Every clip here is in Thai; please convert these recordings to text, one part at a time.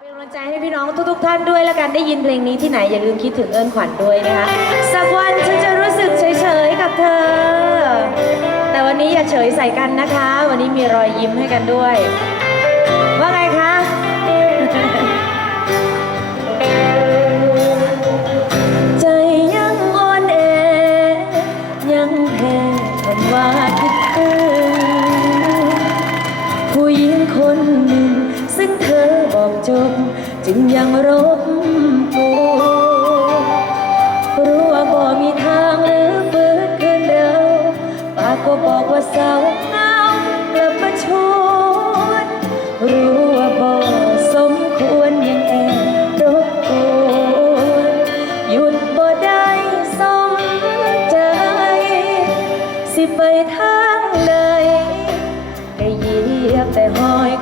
เป็นกำลังใจให้พี่น้องทุกๆท่านด้วยแล้วกันได้ยินเพลงนี้ที่ไหนอย่าลืมคิดถึงเอิญขวัญด้วยนะคะสักวันฉันจะรู้สึกเฉยๆกับเธอ แต่วันนี้อย่าเฉยใส่กันนะคะ วันนี้มีรอยยิ้มให้กันด้วย ว่าไงคะใจยังอ่อนแอยังแพ้คำว่าคิดถึงผู้หญิงคนหนึ่ง ซึ่งเธอบอกจบ จึงยังรบกวนรู้ว่าบ่มีทางหรือฟื้นคืนเราปากก็บอกว่าเศร้าเงากลับมาชวนรู้ว่าบ่สมควรยังแอบรบกวนหยุดบ่ได้สมใจ สิไปทางใดก็เหยียบแต่หอย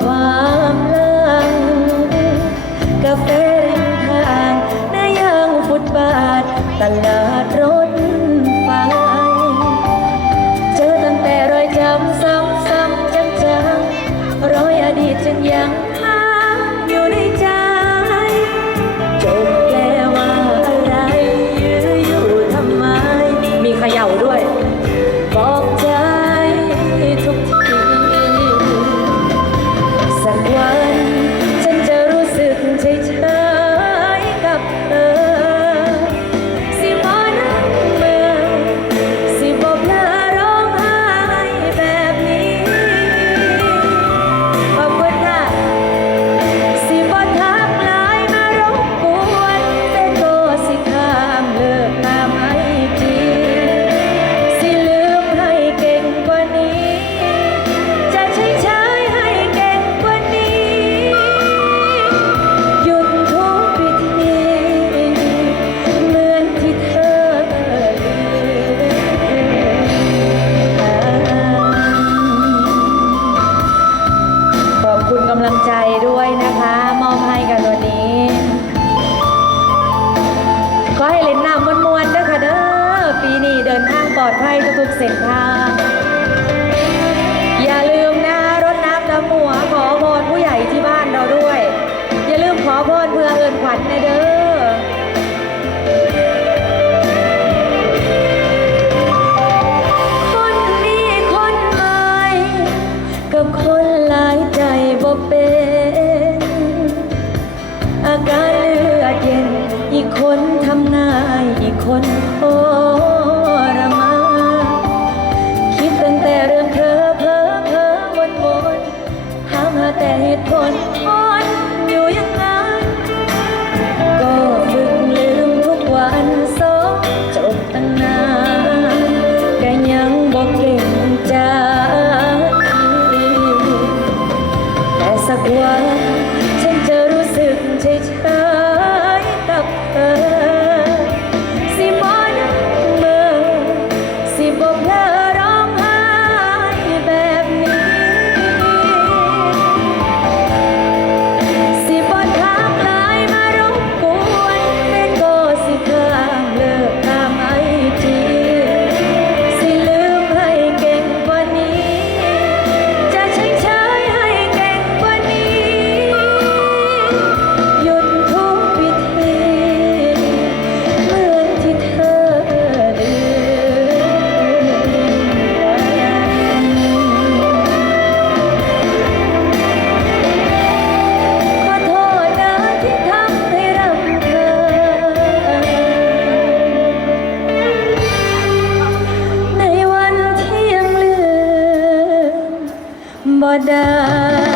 ลอดภัยทุกๆเส้นทาง อย่าลืมนะรถน้ำดำหัวขอพรผู้ใหญ่ที่บ้านเราด้วย อย่าลืมขอพรเพื่อเอินขวัญนะเด้อคนมีคนใหม่กับคนหลายใจบ่เป็น อาการเลือดเย็น อีกคนทำงายอีกคนทร ต่เหตุผล ใ